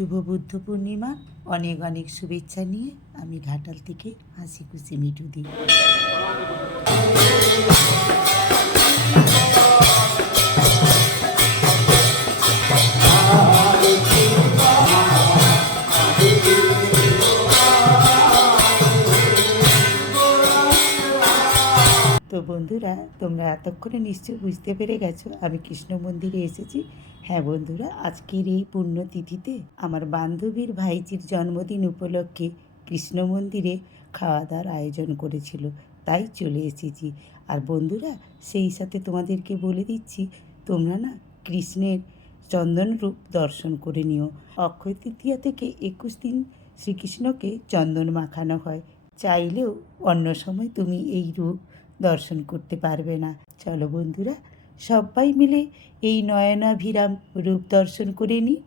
শুভ বুদ্ধ পূর্ণিমা অনেক অনেক শুভেচ্ছা নিয়ে আমি ঘাটাল থেকে হাসি খুশি মিঠু দিই। তো বন্ধুরা, তোমরা এতক্ষণে নিশ্চয়ই বুঝতে পেরে গেছো আমি কৃষ্ণ মন্দিরে এসেছি। হ্যাঁ বন্ধুরা, আজকের এই পুণ্যতিথিতে আমার বান্ধবীর ভাইজির জন্মদিন উপলক্ষে কৃষ্ণ মন্দিরে খাওয়া দাওয়ার আয়োজন করেছিল, তাই চলে এসেছি। আর বন্ধুরা, সেই সাথে তোমাদেরকে বলে দিচ্ছি, তোমরা না কৃষ্ণের চন্দন রূপ দর্শন করে নিও। অক্ষয় তৃতীয়া থেকে 21 দিন শ্রীকৃষ্ণকে চন্দন মাখানো হয়। চাইলেও অন্য সময় তুমি এই রূপ দর্শন করতে পারবে না। চলো বন্ধুরা, সবাই মিলে এই নয়নাভিরাম রূপ দর্শন করে নিই।